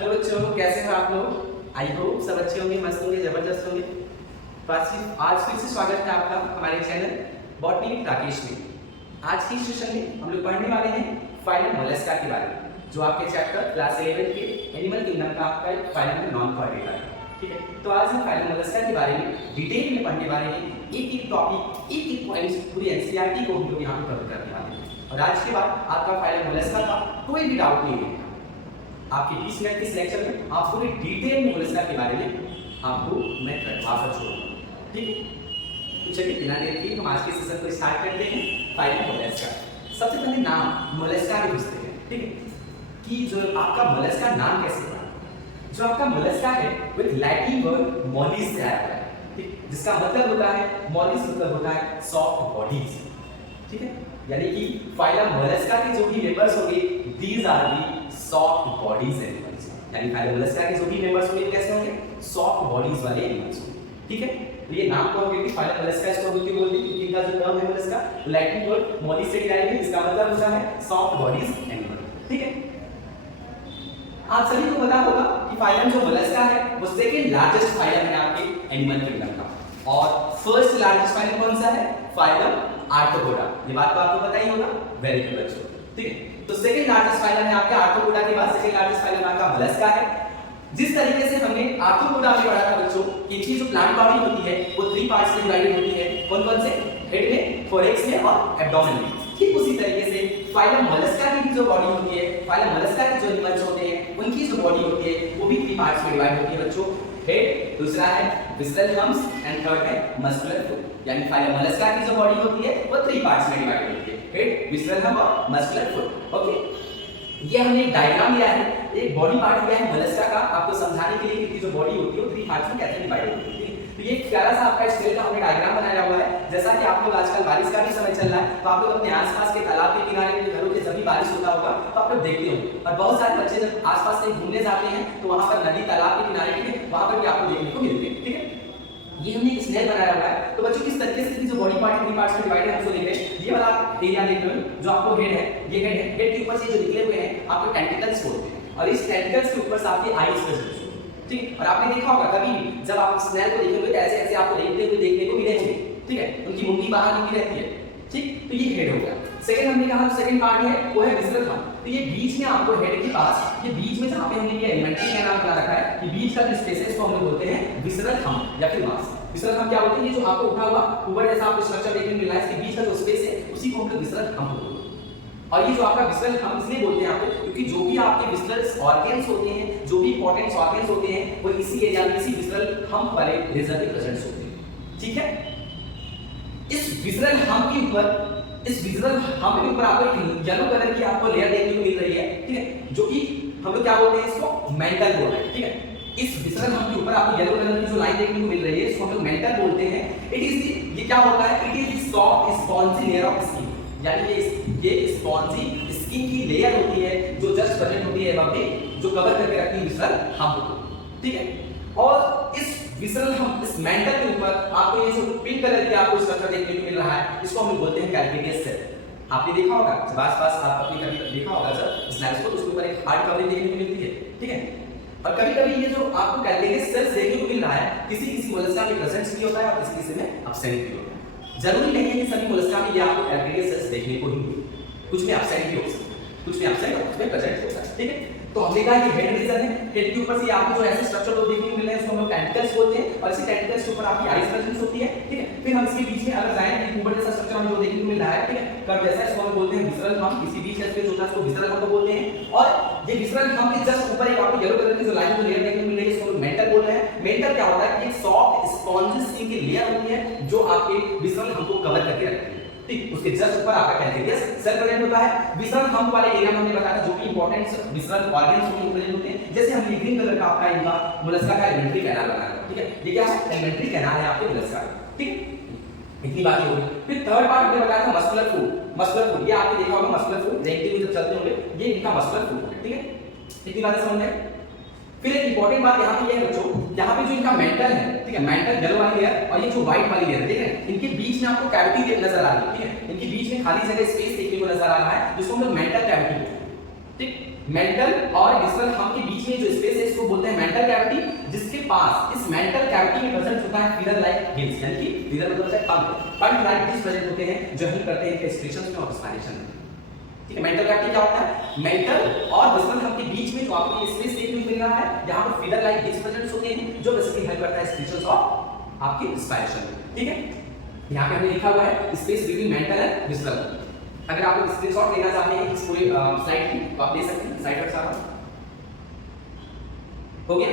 Hello बच्चों, कैसे हैं आप लोग? आई होप सब अच्छे होंगे, मस्त होंगे, जबरदस्त होंगे। तो आज फिर से स्वागत है आपका हमारे चैनल बॉटनी विद राकेश में। आज की सेशन में हम लोग पढ़ने वाले हैं फाइलम मोलस्का के बारे में, जो आपके चैप्टर क्लास 11 के एनिमल किंगडम का आपका एक फाइलम में नॉन कोऑर्डिनेटर है। ठीक है, तो आज हम फाइलम मोलस्का के बारे में डिटेल में पढ़ने वाले हैं। एक एक टॉपिक, एक एक पॉइंट्स, पूरी एनसीईआरटी को हम लोग यहाँ पे कवर करने वाले हैं। और आज के बाद आपका फाइलम मोलस्का का कोई भी डाउट नहीं है। आपके 20 मिनट के इस लेक्चर में आप पूरी डिटेल में मोलस्का के बारे में आपको मैं करवा कर छोड़ूंगा। ठीक है, तो चलिए बिना देर के हम आज के सेशन को स्टार्ट करते हैं। Phylum Mollusca. सबसे पहले नाम मोलस्का के पूछते हैं। ठीक है, कि जो आपका मोलस्का नाम कैसे बना? जो आपका मोलस्का है वो एक लैटिन वर्ड मोलिस से आया है। ठीक, जिसका मतलब होता है मोलिस, मतलब होता है सॉफ्ट बॉडीज। ठीक है, यानी कि फाइलम मोलस्का के जो भी मेंबर्स होंगे these are the soft bodies animals. यानी फाइलम मोलस्का के जो भी मेंबर्स होंगे कैसे होंगे? सॉफ्ट बॉडीज वाले एनिमल्स होंगे। ठीक है, तो ये नाम को होंगे कि फाइलम मोलस्का इसको क्यों बोलते हैं? क्योंकि इनका जो टर्म है मोलस्का लैटिन वर्ड मोलिस से डिराइव है, इसका मतलब होता है सॉफ्ट बॉडीज एनिमल। ठीक है, आप सभी को पता होगा कि फाइलम जो मोलस्का है वो सेकंड लार्जेस्ट फाइलम है आपके एनिमल किंगडम का। और फर्स्ट लार्जेस्ट फाइलम कौन सा है? Phylum arthropoda. ये बात तो आपको पता ही होगा। वेरी गुड बच्चों। ठीक है, तो सेकंड लार्जेस्ट फाइलम है आपका आर्थ्रोपोडा के बाद सेकंड लार्जेस्ट फाइलम आपका मोलस्का है। जिस तरीके से हमने आर्थ्रोपोडा में पढ़ा था बच्चों कि इनकी जो प्लांट बॉडी होती है वो 3 पार्ट्स में डिवाइडेड होती है। कौन-कौन से? हेड में, थोरैक्स में और एब्डोमेन में। ठीक उसी तरीके से फाइलम मोलस्का की जो बॉडी होती है, फाइलम मोलस्का के जो एनिमल्स होते हैं उनकी जो बॉडी होती है वो भी 3 पार्ट्स में डिवाइड होती है बच्चों। हेड, दूसरा है विसरल हम्स एंड थर्ड है मस्कुलर फुट। यानी फाइलम मोलस्का की जो बॉडी होती है वो 3 पार्ट्स में डिवाइड होती है, हेड, विसरल हम्स और मस्कुलर फुट। ओके, ये हमने एक डायग्राम लिया है, एक बॉडी पार्ट लिया है मोलस्का का, आपको समझाने के लिए कि इनकी जो बॉडी होती है वो 3 पार्ट्स में कैसे डिवाइड होती है। तो ये प्यारा सा आपका स्केल का हमने डायग्राम बनाया हुआ है। जैसा कि आप लोग आजकल बारिश का भी समय चल रहा है, तो आप लोग अपने आसपास के तालाब के किनारे में घरों के जब भी बारिश होता होगा तो आप लोग देखते होंगे। और बहुत सारे बच्चे जब आसपास कहीं घूमने जाते हैं तो वहां पर नदी तालाब के किनारे के वहां पर भी आपको देखने को मिलते हैं। ठीक है, ये हमने एक स्नेल बनाया हुआ है। तो बच्चों किस तरीके से जो बॉडी पार्ट 3 पार्ट्स में डिवाइड है हमको देख रहे हैं। ये वाला एरिया देख रहे हो जो आपको हेड है, ये हेड है। हेड के ऊपर से जो निकले हुए हैं आपको टेंटिकल्स बोलते हैं और इस टेंटिकल्स के ऊपर से आपकी आईज प्रेजेंट होती है। ठीक, और आपने देखा होगा कभी भी जब आप स्नेल को देखेंगे तो ऐसे ऐसे आपको देखते हुए देखने को मिलेंगे। ठीक है, उनकी मुंडी बाहर निकली रहती है। ठीक, तो ये हेड हो गया। सेकंड हमने कहा सेकंड पार्ट है वो है विसरल हम्प। तो ये बीच में आपको हेड के पास, ये बीच में जहां पे हमने ये एलिमेंट्री का नाम बना रखा है, ये बीच का जो स्पेस है इसको हम लोग बोलते हैं विसरल हम्प या फिर मास। विसरल हम्प क्या होती है? ये जो आपको उठा हुआ ऊपर जैसा आपको स्ट्रक्चर देखने को मिल रहा है, इसके बीच का जो स्पेस है उसी को हम लोग विसरल हम्प बोलते हैं। और ये जो आपका विसरल हम्प इसलिए बोलते हैं आपको क्योंकि जो भी आपके विसरल ऑर्गन्स होते हैं, जो भी इंपॉर्टेंट ऑर्गन्स होते हैं वो इसी एरिया में, इसी विसरल हम्प वाले रीजन में प्रेजेंट होते हैं। ठीक है, इस विसरल हम्प के ऊपर, इस विसरल हम्प के ऊपर आपको एक येलो कलर की आपको लेयर देखने को मिल रही है। ठीक है, जो कि हम लोग क्या बोलते हैं? इसको मेंटल बोलते हैं। ठीक है, इस विसरल हम्प के ऊपर आपको येलो कलर की जो लाइन देखने को मिल रही है इसको हम लोग मेंटल बोलते हैं। इट इज दी, ये क्या होता है? It is the soft spongy layer of skin. यानी ये स्पॉन्जी स्किन की लेयर होती है जो जस्ट प्रेजेंट होती है अबव द, जो कवर करके रखती है विसरल हम्प को। ठीक है, और इस विसरल हम्प, इस मेंटल के ऊपर आपको ये जो पिंक कलर की आपको स्ट्रक्चर देखने को मिल रहा है इसको हम लोग बोलते हैं कैल्केरियस सेल। आपने देखा होगा जब आसपास आप अपनी कभी देखा होगा जब स्नैप्स को, उसके ऊपर एक हार्ड कवरिंग देखने को मिलती है। ठीक है, और कभी-कभी ये जो आपको कैल्केरियस सेल्स देखने को मिल रहा है किसी-किसी मोलस्का में प्रेजेंट भी होता है और किसी-किसी में एब्सेंट भी होता है। जरूरी नहीं है कि सभी मोलस्का में ये आपको कैल्केरियस सेल्स देखने को ही मिले, कुछ में एब्सेंट भी हो सकता है, कुछ में एब्सेंट और कुछ में प्रेजेंट हो सकता है। ठीक है, तो हमने कहा कि हेड रीजन है, हेड के ऊपर से आपको जो ऐसे स्ट्रक्चर तो देखने को मिल रहे हैं उसको हम लोग टेंटिकल्स बोलते हैं और इसी टेंटिकल्स के ऊपर आपकी आईज प्रेजेंस होती है। ठीक है, फिर हम इसके बीच में अगर जाएं एक ऊपर जैसा स्ट्रक्चर हमें जो देखने को मिल रहा है, ठीक है, कर्व जैसा, इसको हम बोलते हैं विसरल हम्प। इसी बीच का स्पेस होता है इसको विसरल हम्प बोलते हैं। और ये विसरल हम्प के जस्ट ऊपर एक आपको येलो कलर की जो लाइन जो लेयर देखने को मिल रही है इसको हम मेंटल बोल रहे हैं। मेंटल क्या होता है कि एक सॉफ्ट स्पॉन्जी स्किन की लेयर होती है जो आपके विसरल हम्प को कवर करके रखती है। ठीक, उसके जस्ट ऊपर आपका कैल्केरियस सेल प्रेजेंट होता है। विसरल हम्प वाले एरिया में हमने बताया जो भी इंपॉर्टेंट विसरल ऑर्गन्स होते हैं प्रेजेंट होते हैं। जैसे हमने ग्रीन कलर का आपका इनका मोलस्का का एलिमेंट्री कैनाल बनाया है। ठीक है, ये क्या है? एलिमेंट्री कैनाल है आपके मोलस्का का। ठीक, इतनी बात हो गई। फिर थर्ड पार्ट हमने बताया था मस्कुलर फूड। मस्कुलर फूड ये आपने देखा होगा, मस्कुलर फूड देखते हुए जब चलते होंगे ये इनका मस्कुलर फूड है। ठीक है, इतनी बातें समझ में। फिर एक इंपॉर्टेंट बात यहाँ पे ये है बच्चों, यहाँ पे जो इनका मेंटल है, ठीक है, मेंटल येलो वाली लेयर और ये जो व्हाइट वाली लेयर है, ठीक है, इनके बीच में आपको कैविटी नजर आ रही है। ठीक है, इनके बीच में खाली जगह स्पेस देखने को नजर आ रहा है जिसको हम लोग मेंटल कैविटी बोलते हैं। ठीक, मेंटल और विसरल हब के बीच में जो स्पेस है इसको बोलते हैं मेंटल कैविटी, जिसके पास इस मेंटल कैविटी में प्रेजेंट होता है फीलर लाइक गिल्स, यानी कि फीलर मतलब है पंख लाइक गिल्स प्रेजेंट होते हैं जो हेल्प करते हैं एक्सक्रीशंस में और रेस्पिरेशन में। ठीक है, मेंटल कैविटी क्या होता है? मेंटल और विसरल हब के बीच में जो आपको स्पेस देखने को मिल रहा है, यहां पर फीलर लाइक गिल्स प्रेजेंट होते हैं जो बेसिकली हेल्प करता है एक्सक्रीशंस और आपकी रेस्पिरेशन में। ठीक है, यहां पे हमने लिखा हुआ है space between mental and visceral. अगर आप लोग स्क्रीनशॉट लेना चाहते हैं इस पूरे स्लाइड की तो आप ले सकते हैं। स्लाइड पर सारा हो गया?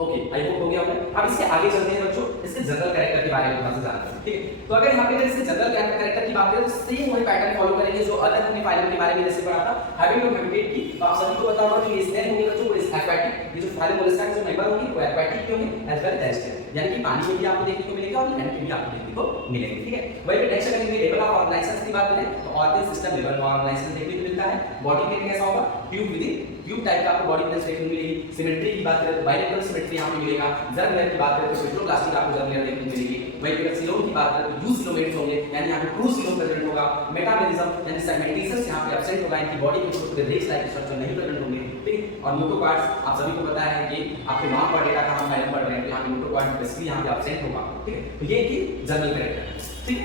ओके, आई होप हो गया आपने। अब इसके आगे चलते हैं बच्चों, इसके जनरल कैरेक्टर के बारे में थोड़ा सा जानते हैं। ठीक है, तो अगर यहाँ पे अगर इसके जनरल कैरेक्टर की बात करें तो सेम वही पैटर्न फॉलो करेंगे जो अदर हमने फाइलम के बारे में जैसे पढ़ा था हैबिट ऑफ हैबिटेट की। तो आप सभी को पता होगा कि ये स्नेल होंगे बच्चों, वो एक्वाटिक, ये जो फाइलम मोलस्का के जो मेंबर होंगे वो एक्वाटिक के होंगे एज वेल एज टेरेस्ट्रियल, यानी कि पानी में भी आपको देखने को मिलेगा और लैंड में भी आपको देखने को मिलेंगे। ठीक है, वही पे नेक्स्ट अगर लेवल ऑफ ऑर्गेनाइजेशन की बात करें तो ऑर्गन सिस्टम लेवल ऑर्गेनाइजेशन देखने को मिलता है। बॉडी प्लान कैसा होगा? ट्यूब विद ट्यूब टाइप का आपको बॉडी प्लान देखने को मिलेगी। सिमेट्री की बात करें तो बाइलेटरल सिमेट्री यहां पे मिलेगा। जर्म लेयर की बात करें तो सिट्रोप्लास्टिक आपको जर्म लेयर देखने को मिलेगी। वही पे सिलोम की बात करें तो यूज सिलोमेट्स होंगे, यानी यहां पे ट्रू सिलोम प्रेजेंट होगा। मेटामेरिज्म यानी सेगमेंटेशन यहां पे एब्सेंट होगा, इनकी बॉडी के छोटे रेस लाइक स्ट्रक्चर नहीं प्रेजेंट होंगे। ठीक, और मोटोकॉर्ड्स आप सभी को पता है कि आपके वहां पर डेटा का हम फाइलम पढ़ रहे हैं तो यहां पे मोटोकॉर्ड बेसिकली यहां पे एब्सेंट होगा। ठीक है, तो ये की जनरल कैरेक्टर। ठीक,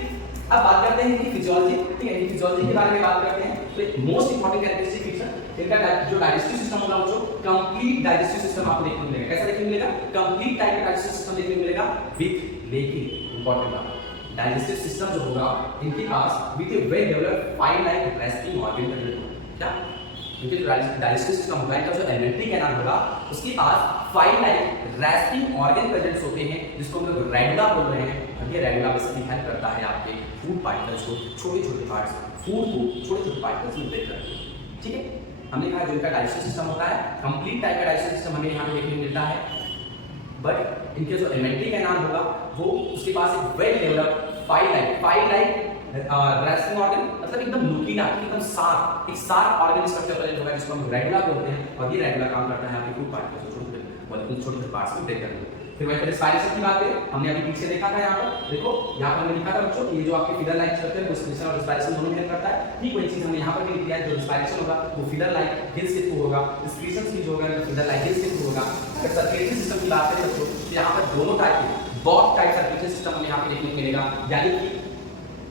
अब बात करते हैं इनकी फिजियोलॉजी। ठीक है, इनकी फिजियोलॉजी के बारे में बात करते हैं तो मोस्ट इंपॉर्टेंट कैरेक्टरिस्टिक फीचर इनका जो डाइजेस्टिव सिस्टम होगा बच्चों, कंप्लीट डाइजेस्टिव सिस्टम आपको देखने को मिलेगा। कैसा देखने को मिलेगा? कंप्लीट टाइप का डाइजेस्टिव सिस्टम देखने को मिलेगा विद लेकिन इंपॉर्टेंट बात, डाइजेस्टिव सिस्टम जो होगा इनके पास with a well developed fine like respiring organ present होगा। क्या? क्योंकि जो डाइजेस्टिव सिस्टम होगा इनका जो एलिमेंट्री कैनाल होगा उसके पास fine like respiring organ present होते हैं जिसको हम लोग रेडुला बोल रहे हैं। ये रेडुला बेसिकली हेल्प करता है आपके फूड पार्टिकल्स को, छोटे-छोटे पार्ट्स फूड को छोटे-छोटे पार्टिकल्स में ब्रेक करते हैं। ठीक है, हमने कहा जो इनका डाइजेस्टिव सिस्टम होता है कंप्लीट टाइप का डाइजेस्टिव सिस्टम हमें यहाँ पे देखने को मिलता है, बट इनके जो एलिमेंट्री कैनाल होगा वो उसके पास एक well developed fine like respiring organ मतलब एकदम नुकीला, एकदम शार्प, एक शार्प ऑर्गन स्ट्रक्चर प्रेजेंट होगा जिसको हम रेडुला बोलते हैं। और ये रेडुला काम करता है आपके फूड पार्टिकल्स को छोटे-छोटे पार्ट्स में ब्रेक करने। फिर वही रेस्पिरेशन की बात करें, हमने अभी पीछे देखा था यहाँ पर, देखो यहाँ पर हमने लिखा था बच्चों ये जो आपके फीलर लाइक स्ट्रक्चर है वो एक्सक्रीशन और रेस्पिरेशन दोनों में हेल्प करता है। ठीक वही चीज हमने यहाँ पर भी लिख दिया है, जो रेस्पिरेशन होगा वो फीलर लाइक गिल्स के थ्रू होगा, एक्सक्रीशन की जो होगा फीलर लाइक गिल्स के थ्रू होगा। अगर सर्कुलेटरी सिस्टम की बात करें बच्चों तो यहाँ पर दोनों टाइप के बॉब टाइप सर्कुलेटरी सिस्टम हमें यहाँ पे देखने को मिलेगा, यानी कि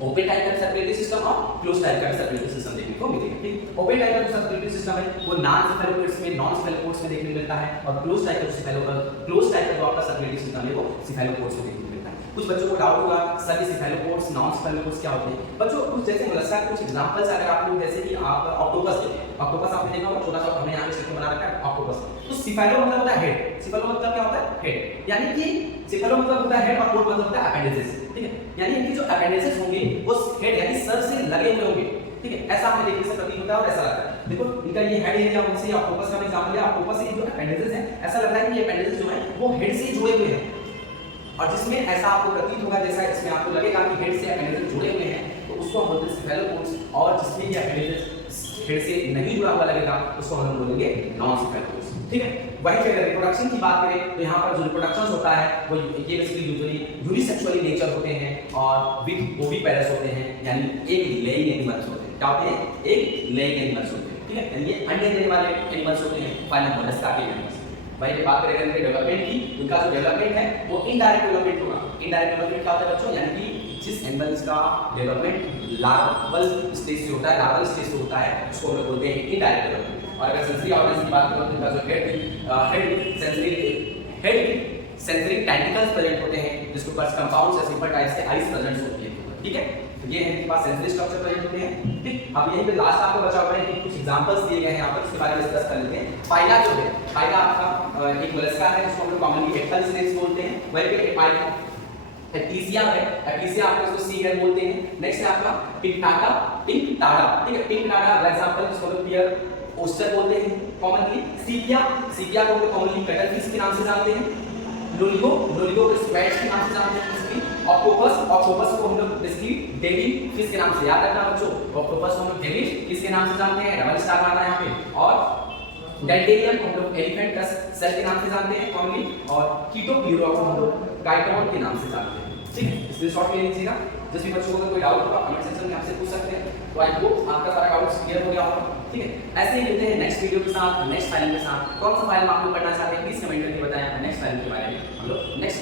ओपन टाइप का सर्कुलेटरी सिस्टम और क्लोज टाइप का सर्कुलेटरी सिस्टम देखने को मिलेगा। ठीक, ओपन टाइप का जो सर्कुलेटरी सिस्टम है वो नॉन सिफेलोपोड्स में देखने को मिलता है और क्लोज टाइप का जो आपका सर्कुलेटरी सिस्टम है वो सिफेलोपोड्स में देखने को मिलता है। कुछ बच्चों को डाउट होगा सर ये सिफेलोपोड्स नॉन सिफेलोपोड्स क्या होते हैं? बच्चों कुछ जैसे मोलस्का कुछ एग्जांपल्स अगर आप लोग जैसे कि आप ऑक्टोपस देखें, ऑक्टोपस आपने देखा होगा, छोटा सा हमने यहाँ पे स्ट्रक्चर बना रखा है ऑक्टोपस। तो सिफेलो मतलब होता है हेड, सिफेलो मतलब क्या होता है? हेड, यानी कि सिफेलो मतलब होता है हेड और पोड मतलब होता है अपेंडिसेस। ठीक है, यानी इनकी जो अपेंडिसेस होंगे वो हेड यानी सर से लगे हुए होंगे। ठीक है, ऐसा हमें देखने से प्रतीत होता है और ऐसा लगता है। देखो इनका ये हेड एरिया उनसे ऑक्टोपस का एग्जांपल है, ऑक्टोपस के जो अपेंडिसेस हैं ऐसा लगता है कि ये अपेंडिसेस जो है वो हेड से जुड़े हुए हैं, और जिसमें ऐसा आपको प्रतीत होगा जैसा इसमें आपको लगेगा कि हेड से अपेंडिसेस जुड़े हुए हैं तो उसको हम बोलते हैं सिफेलोपोड्स, और जिसमें ये अपेंडिसेस हेड से नहीं जुड़ा हुआ लगेगा उसको हम बोलेंगे नॉन सिफेलोपोड्स। ठीक है, वहीं पे अगर रिप्रोडक्शन की बात करें तो यहाँ पर जो रिप्रोडक्शन होता है वो ये बेसिकली यूजुअली यूनिसेक्सुअली नेचर होते हैं और विद ओविपेरस होते हैं, यानी एक लेइंग एनिमल्स होते हैं। क्या होते हैं? एक लेइंग एनिमल्स होते हैं। ठीक है, यानी ये अंडे देने वाले एनिमल्स होते हैं, फाइलम मोलस्का के एनिमल्स। भाई ये बात करें इनके डेवलपमेंट की, इनका जो डेवलपमेंट है वो इनडायरेक्ट डेवलपमेंट होगा। इनडायरेक्ट डेवलपमेंट क्या होता है बच्चों? यानी कि जिस एनिमल्स का डेवलपमेंट लार्वल स्टेज से होता है, लार्वल स्टेज से होता है उसको हम लोग बोलते हैं इनडायरेक्ट डेवलपमेंट। और अगर सेंसरी ऑर्गन्स की बात करें तो इनका जो सेंसरी टेंटिकल्स प्रेजेंट होते हैं जिसके ऊपर कंपाउंड्स या सिंपल टाइप्स के आइस प्रेजेंट होती है। ठीक है, तो ये है इनके पास सेंसरी स्ट्रक्चर प्रेजेंट होते हैं। ठीक, अब यहीं पे लास्ट आपको बचा हुआ है कि कुछ एग्जांपल्स दिए गए हैं यहाँ पर, इसके बारे में डिस्कस कर लेते हैं। फाइला जो है, फाइला आपका एक मोलस्का है जिसको हम लोग कॉमनली एक्टल स्नेक्स बोलते हैं। वहीं पे फाइला एपिसिया है, एपिसिया आपको इसको सी हेड बोलते हैं। नेक्स्ट है आपका पिंकटाडा। ठीक है, पिंकटाडा फॉर एग्जांपल जिसको हम लोग पियर ओस्टर बोलते हैं कॉमनली। सीपिया को हम लोग कॉमनली कटल फिश के नाम से जानते हैं। लोलिगो को स्क्वैड्स के नाम से जानते हैं। ऑक्टोपस को हम लोग बेसिकली डेली फिश के नाम से, याद रखना बच्चों, ऑक्टोपस को हम लोग डेली फिश के नाम से जानते हैं, डबल स्टार मारना है यहाँ पे। और डेंटेरियम को हम लोग एलिफेंट का सेल के नाम से जानते हैं कॉमनली, और कीटोप्यूरा को हम लोग काइटोन के नाम से जानते हैं। ठीक है, इसलिए शॉर्ट में लीजिएगा। जिस भी बच्चों को कोई डाउट होगा कमेंट सेक्शन में आपसे पूछ सकते हैं। तो आई होप आपका सारा डाउट्स क्लियर हो गया होगा। ठीक है, ऐसे ही मिलते हैं नेक्स्ट वीडियो के साथ, नेक्स्ट फाइल के साथ। कौन सा फाइल आप लोग पढ़ना चाहते हैं प्लीज कमेंट करके बताएं। नेक्स्ट फाइल के बारे में हम लोग नेक्स्ट